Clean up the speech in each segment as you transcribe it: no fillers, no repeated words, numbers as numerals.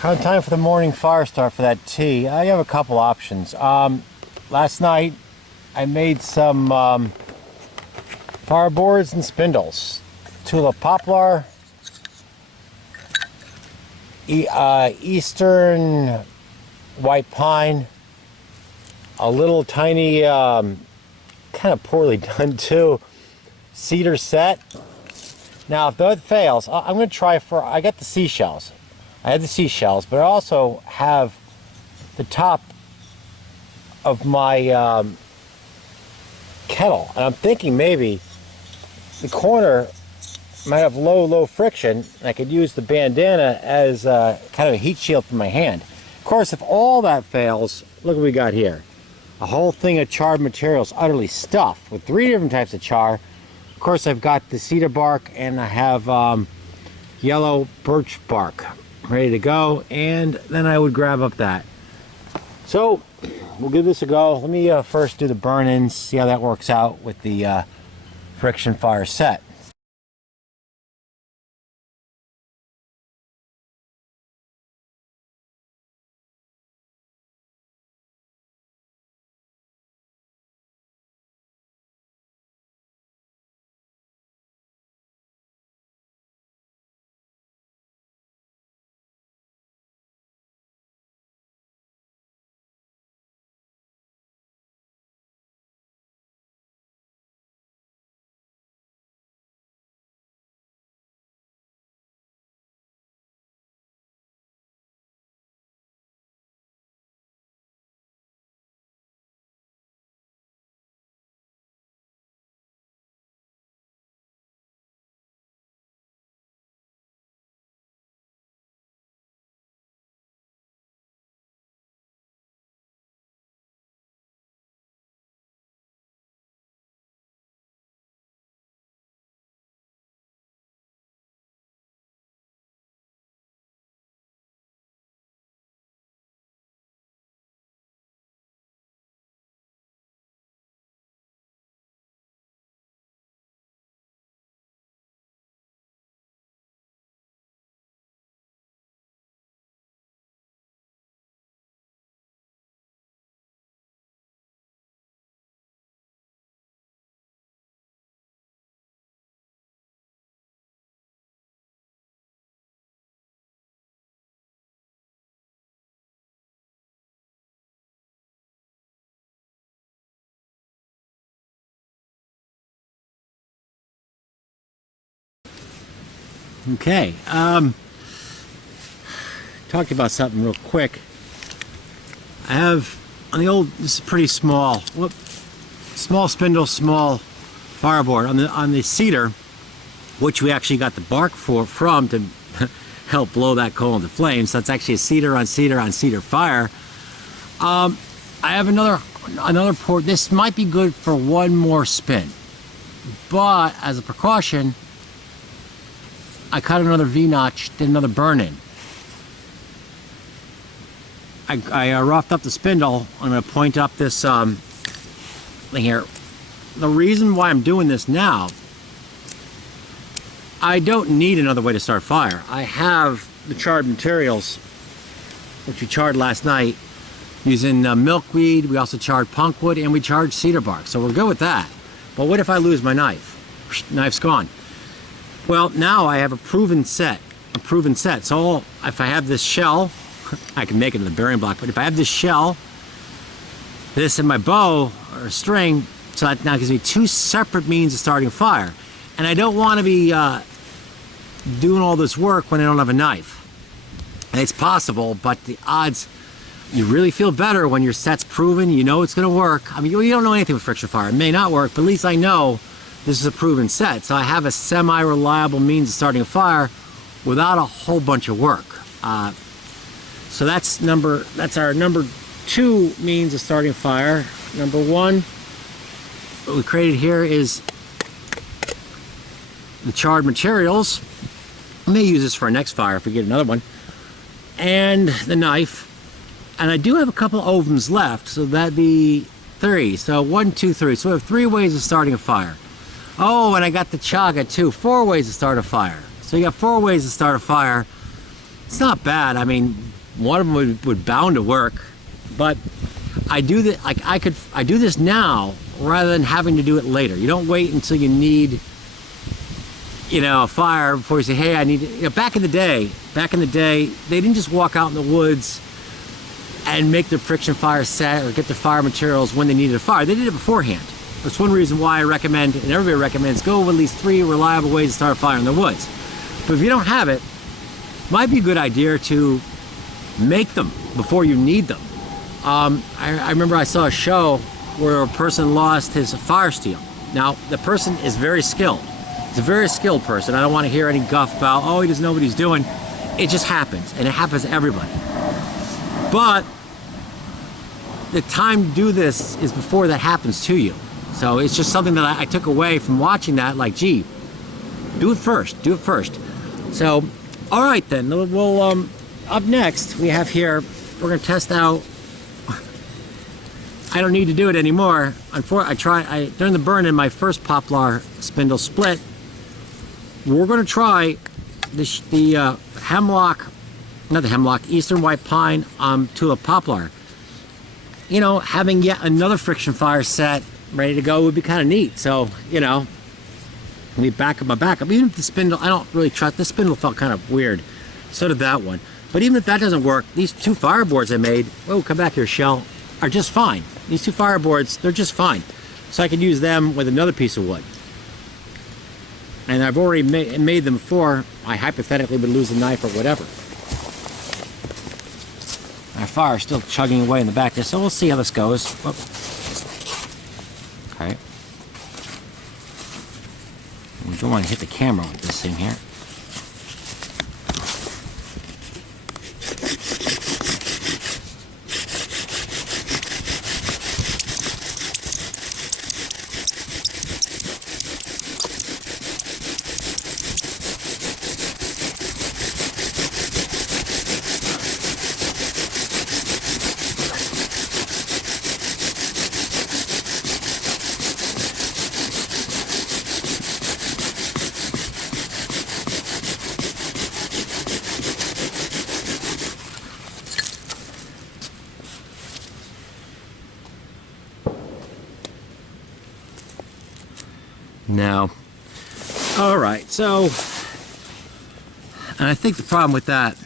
Time for the morning fire start for that tea. I have a couple options. Last night I made some fireboards and spindles. Tulip poplar, eastern white pine, a little tiny, kind of poorly done too, cedar set. Now if that fails, I'm going to try for, I got the seashells. I have the seashells, but I also have the top of my kettle. And I'm thinking maybe the corner might have low friction, and I could use the bandana as kind of a heat shield for my hand. Of course, if all that fails, look what we got here. A whole thing of charred materials, utterly stuffed with 3 different types of char. Of course, I've got the cedar bark, and I have yellow birch bark ready to go, and then I would grab up that. So we'll give this a go. Let me first do the burn-ins, see how that works out with the friction fire set. Okay, talk about something real quick. I have on the old, this is pretty small, small spindle, small fireboard on the cedar, which we actually got the bark from to help blow that coal into flames. So that's actually a cedar on cedar fire. I have another port. This might be good for one more spin, but as a precaution, I cut another V-notch, did another burn-in. I roughed up the spindle. I'm going to point up this thing here. The reason why I'm doing this now, I don't need another way to start fire. I have the charred materials, which we charred last night, using milkweed. We also charred punkwood, and we charred cedar bark. So we're good with that. But what if I lose my knife? Knife's gone. Well, now I have a proven set. So if I have this shell, I can make it in the bearing block, but if I have this shell, this and my bow or string, so that now gives me 2 separate means of starting a fire. And I don't want to be doing all this work when I don't have a knife. And it's possible, but the odds, you really feel better when your set's proven, you know it's going to work. I mean, you don't know anything with friction fire. It may not work, but at least I know this is a proven set. So I have a semi-reliable means of starting a fire without a whole bunch of work. So that's our number 2 means of starting a fire. Number 1, what we created here is the charred materials. I may use this for our next fire if we get another one. And the knife. And I do have a couple ovens left, so that'd be 3. So 1, 2, 3. So we have 3 ways of starting a fire. Oh, and I got the chaga too. 4 ways to start a fire. So you got 4 ways to start a fire. It's not bad. I mean, one of them would bound to work, but I do this, like I do this now rather than having to do it later. You don't wait until you need, you know, a fire before you say, hey, I need, you know, back in the day, they didn't just walk out in the woods and make their friction fire set or get the fire materials when they needed a fire. They did it beforehand. That's one reason why I recommend, and everybody recommends, go with at least 3 reliable ways to start a fire in the woods. But if you don't have it, might be a good idea to make them before you need them. I remember I saw a show where a person lost his fire steel. Now, the person is very skilled. He's a very skilled person. I don't want to hear any guff about, oh, he doesn't know what he's doing. It just happens, and it happens to everybody. But the time to do this is before that happens to you. So it's just something that I took away from watching that, like, gee, do it first, do it first. So, all right then, we'll, up next, we have here, we're gonna test out, I don't need to do it anymore. During the burn in my first poplar spindle split, we're gonna try the hemlock, not the hemlock, eastern white pine tulip poplar. You know, having yet another friction fire set ready to go would be kind of neat. So, you know, let me back up my backup. Even if the spindle, I don't really trust, the spindle felt kind of weird. So did that one. But even if that doesn't work, these 2 fireboards I made, oh, come back here, Shell, are just fine. These 2 fireboards, they're just fine. So I can use them with another piece of wood. And I've already made them before. I hypothetically would lose a knife or whatever. Our fire is still chugging away in the back there, so we'll see how this goes. Whoop. Okay. We don't want to hit the camera with this thing here. Now, all right, so, and I think the problem with that,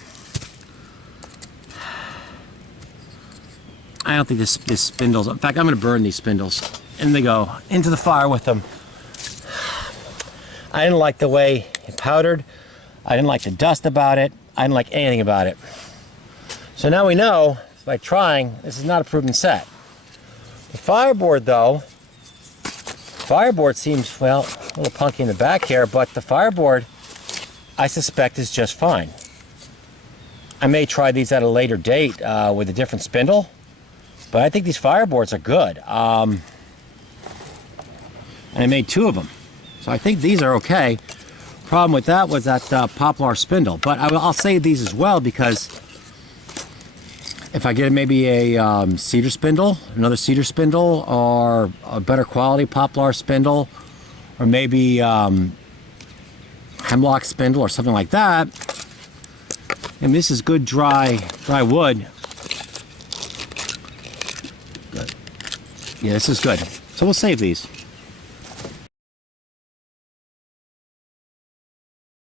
I don't think this spindles, in fact, I'm going to burn these spindles, and they go into the fire with them. I didn't like the way it powdered. I didn't like the dust about it. I didn't like anything about it. So now we know, by trying, this is not a proven set. The fireboard, though, fireboard seems, well, a little punky in the back here, but the fireboard, I suspect, is just fine. I may try these at a later date with a different spindle, but I think these fireboards are good. And I made 2 of them, so I think these are okay. Problem with that was that poplar spindle, but I'll save these as well, because if I get maybe a cedar spindle, another cedar spindle, or a better quality poplar spindle, or maybe hemlock spindle or something like that, and this is good dry wood. Good. Yeah, this is good. So we'll save these.